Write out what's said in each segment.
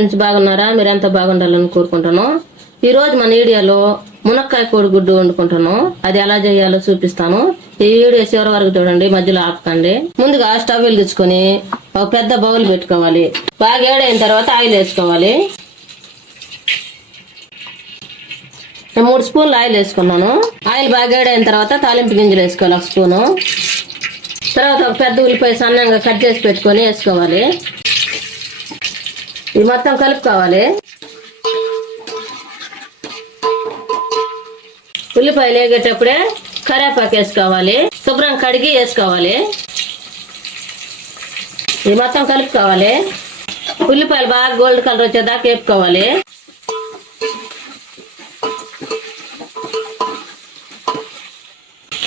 Friends, బాగున్నారా? మీరెంత బాగుండాలని కోరుకుంటాను. ఈ రోజు మన వీడియోలో మునక్కాయ కోడిగుడ్డు వండుకుంటాను. అది ఎలా చేయాలో చూపిస్తాను. ఈ వీడియో చివరి వరకు చూడండి, మధ్యలో ఆపకండి. ముందుగా స్టవ్ వెలిగించుకొని ఒక పెద్ద బౌల్ పెట్టుకోవాలి. బాగా వేడైన తర్వాత ఆయిల్ వేసుకోవాలి. 3 స్పూన్లు ఆయిల్ వేసుకున్నాను. ఆయిల్ బాగా వేడైన తర్వాత తాలింపు గింజలు వేసుకోవాలి 1 స్పూను. తర్వాత ఒక పెద్ద ఉల్లిపాయ సన్నంగా కట్ చేసి పెట్టుకొని వేసుకోవాలి. ఇది మొత్తం కలుపుకోవాలి. ఉల్లిపాయలు వేగేటప్పుడే కరివేపాకు వేసుకోవాలి. శుభ్రం కడిగి వేసుకోవాలి. ఇది మొత్తం కలుపుకోవాలి. ఉల్లిపాయలు బాగా గోల్డ్ కలర్ వచ్చేదాకా వేపుకోవాలి.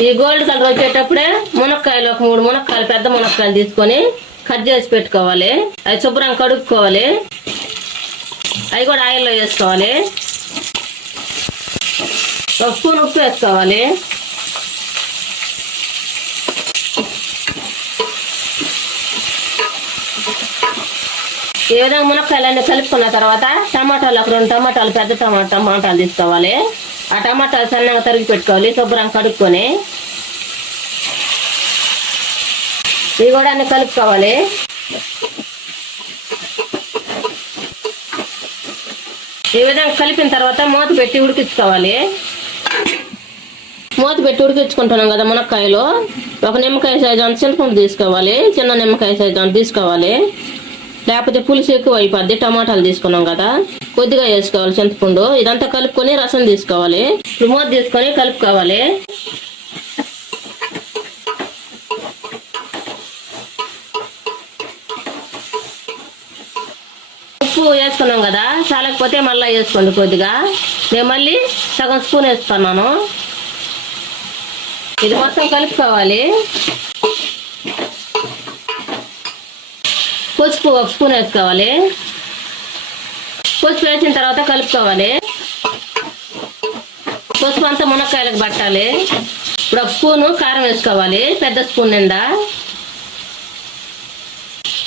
ఈ గోల్డ్ కలర్ వచ్చేటప్పుడే మునక్కాయలు ఒక 3 మునక్కాయలు, పెద్ద మునక్కాయలు తీసుకొని కట్ చేసి పెట్టుకోవాలి. అవి శుభ్రం కడుక్కోవాలి. అవి కూడా ఆయిల్లో వేసుకోవాలి. 1 స్పూన్ ఉప్పు వేసుకోవాలి. ఈ విధంగా మునక్కాయలన్నీ కలుపుకున్న తర్వాత టమాటాలు ఒక 2 టమాటాలు, పెద్ద టమాటాలు తీసుకోవాలి. ఆ టమాటాలు సన్నగా తరిగి పెట్టుకోవాలి. శుభ్రం కడుక్కొని ఇవి కూడా అన్ని కలుపుకోవాలి. ఈ విధంగా కలిపిన తర్వాత మూత పెట్టి ఉడికించుకోవాలి. మూత పెట్టి ఉడికించుకుంటున్నాం కదా మునక్కాయలు. ఒక నిమ్మకాయ సైజు అంత చింతపండు తీసుకోవాలి. చిన్న నిమ్మకాయ సైజు అంత తీసుకోవాలి, లేకపోతే పులుసు ఎక్కువ అయిపోద్ది. టమాటాలు తీసుకున్నాం కదా, కొద్దిగా వేసుకోవాలి చింతపండు. ఇదంతా కలుపుకొని రసం తీసుకోవాలి. ఇప్పుడు మూత తీసుకొని కలుపుకోవాలి. ఉప్పు వేసుకున్నాం కదా, చాలకపోతే మళ్ళీ వేసుకోండి కొద్దిగా. నేను మళ్ళీ సగం స్పూన్ వేసుకున్నాను. ఇది మొత్తం కలుపుకోవాలి. పసుపు 1 స్పూన్ వేసుకోవాలి. పసుపు వేసిన తర్వాత కలుపుకోవాలి. పసుపు అంతా మునక్కాయలకు పట్టాలి. ఇప్పుడు 1 స్పూను కారం వేసుకోవాలి, పెద్ద స్పూన్ నిండా.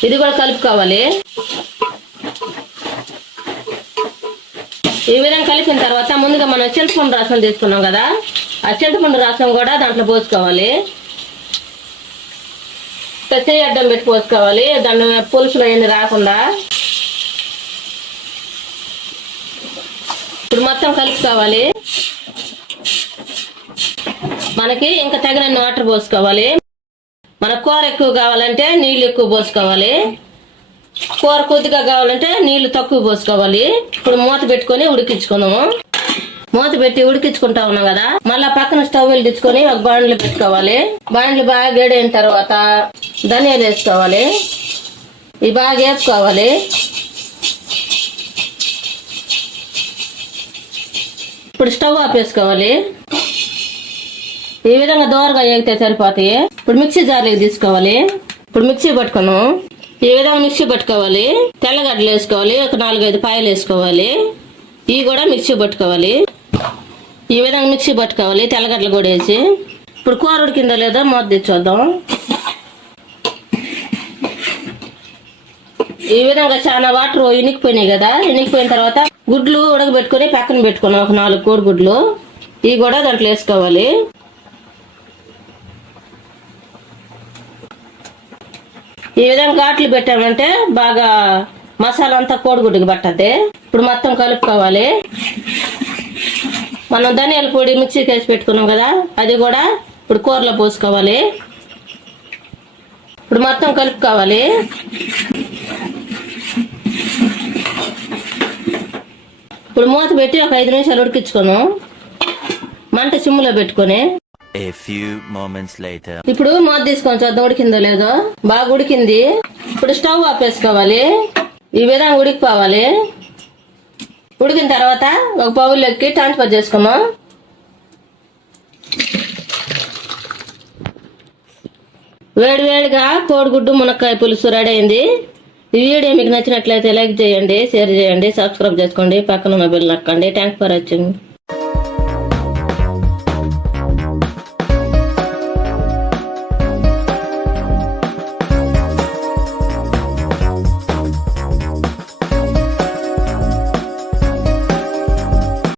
ఇది కూడా కలుపుకోవాలి. ఈ విధంగా కలిపిన తర్వాత ముందుగా మనం చింతపండు రసం తీసుకున్నాం కదా, ఆ చింతపండు రసం కూడా దాంట్లో పోసుకోవాలి. చెయ్యి అడ్డం పెట్టి పోసుకోవాలి, దాంట్లో పులుసులో ఏమి రాకుండా. ఇప్పుడు మొత్తం కలుపుకోవాలి. మనకి ఇంకా తగినన్ని వాటర్ పోసుకోవాలి. మన కూర ఎక్కువ కావాలంటే నీళ్ళు ఎక్కువ పోసుకోవాలి. కూర కొద్దిగా కావాలంటే నీళ్లు తక్కువ పోసుకోవాలి. ఇప్పుడు మూత పెట్టుకొని ఉడికించుకున్నాము. మూత పెట్టి ఉడికించుకుంటా ఉన్నాం కదా, మళ్ళా పక్కన స్టవ్ వెలిగించుకొని ఒక బాండ్లు పెట్టుకోవాలి. బాండ్లు బాగా వేడైన తర్వాత ధనియాలు వేసుకోవాలి. ఇవి బాగా వేసుకోవాలి. ఇప్పుడు స్టవ్ ఆపేసుకోవాలి. ఈ విధంగా దోరగా వేగితే సరిపోతాయి. ఇప్పుడు మిక్సీ జార్లోకి తీసుకోవాలి. ఇప్పుడు మిక్సీ పట్టుకున్నాం. ఈ విధంగా మిక్సీ పట్టుకోవాలి. తెల్లగడ్డలు వేసుకోవాలి, ఒక 4-5 పాయలు వేసుకోవాలి. ఇవి కూడా మిక్సీ పట్టుకోవాలి. ఈ విధంగా మిక్సీ పట్టుకోవాలి, తెల్లగడ్డలు కూడా వేసి. ఇప్పుడు కూర ఉడికిందో లేదో మూత తెచ్చొద్దాం. ఈ విధంగా చాలా వాటర్ ఇనికిపోయినాయి కదా, ఇనికిపోయిన తర్వాత గుడ్లు ఉడకబెట్టుకొని పక్కన పెట్టుకున్నాం, ఒక 4 కోడిగుడ్లు. ఇవి కూడా దాంట్లో వేసుకోవాలి. ఈ విధంగా ఘాట్లు పెట్టామంటే బాగా మసాలా అంతా కోడిగుడ్డుకి పట్టద్ది. ఇప్పుడు మొత్తం కలుపుకోవాలి. మనం ధనియాల పొడి మిక్సీకి వేసి పెట్టుకున్నాం కదా, అది కూడా ఇప్పుడు కూరలో పోసుకోవాలి. ఇప్పుడు మొత్తం కలుపుకోవాలి. ఇప్పుడు మూత పెట్టి ఒక 5 నిమిషాలు ఉడికించుకోను, మంట సిమ్ములో పెట్టుకొని. A few moments later. ఇప్పుడు మూత తీసుకొని చూద్దాం ఉడికిందో లేదో. బాగా ఉడికింది. ఇప్పుడు స్టవ్ ఆపేసుకోవాలి. ఈ విధంగా ఉడికిపోవాలి. ఉడికిన తర్వాత ఒక బౌల్లోకి ట్రాన్స్ఫర్ చేసుకున్నాం. వేడివేడిగా కోడిగుడ్డు మునక్కాయ పులుసు రెడీ అయింది. ఈ వీడియో మీకు నచ్చినట్లయితే లైక్ చేయండి, షేర్ చేయండి, సబ్స్క్రైబ్ చేసుకోండి, పక్కన ఉన్న బెల్ నొక్కండి. Thanks for watching.